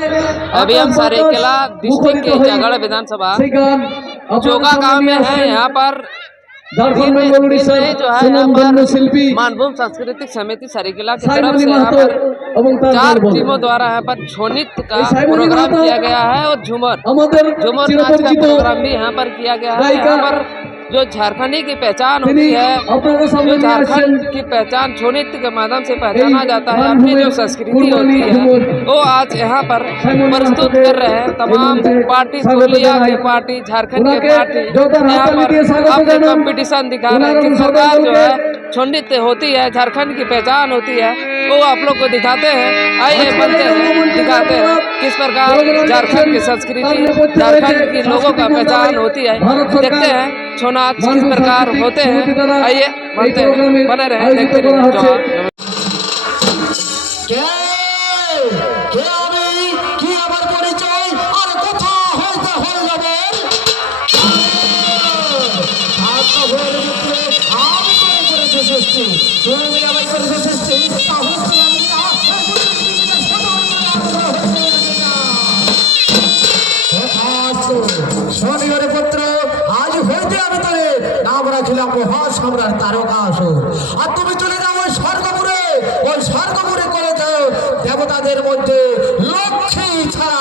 अभी हम सरायकेला डिस्ट्रिक्ट के जागड़ विधानसभा चोगा गांव में है। यहाँ पर दिन में जो है यहाँ पर मानभूम सांस्कृतिक समिति सरायकेला की तरफ से यहाँ पर 4 टीमों द्वारा यहाँ पर छौ नृत्य का प्रोग्राम किया गया है और झूमर नाच का प्रोग्राम भी यहाँ पर किया गया है। यहाँ पर जो झारखंडी की पहचान होती है, जो झारखंड की पहचान छौ नृत्य के माध्यम से पहचाना जाता है, अपनी जो संस्कृति होती है वो आज यहाँ पर प्रस्तुत कर रहे हैं। तमाम पार्टी, पुरलिया की पार्टी, झारखंड की पार्टी यहाँ पर अपने कंपटीशन दिखा रहे हैं। किस प्रकार जो है छौ नृत्य होती है, झारखंड की पहचान होती है, वो आप लोग को दिखाते हैं। आइए बनते हैं, दिखाते हैं किस प्रकार झारखंड की संस्कृति, झारखंड के लोगों का पहचान होती है। देखते हैं छौ नाच किस प्रकार होते हैं। आइए बनते हैं, बने रहे, देखते रहिए। শনিবারে পুত্র আজ হইতে আমি তোরে নাম রাখিলাম মহাসম্রাট তারকাসুর। আর তুমি চলে যাও ওই স্বর্গপুরে করে যাও দেবতাদের মধ্যে লক্ষ্মী ছাড়া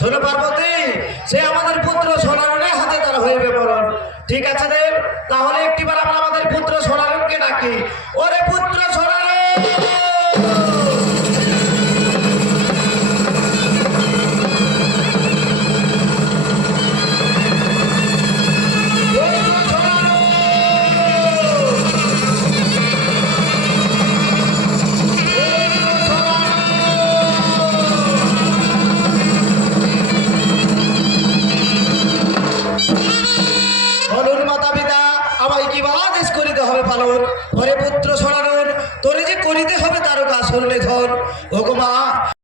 শোনো পার্বতী, সে আমাদের পুত্র সোনারনের হাতে তার হইবে মরণ। ঠিক আছে দেব, তাহলে একটিবার আমরা আমাদের পুত্র সোনারনকে ডাকি। ওরে পুত্র সোনারন, পালন ওরে পুত্র সোনারন, তোরে যে করিতে হবে তারকা শুনলে ধন। ওগো মা,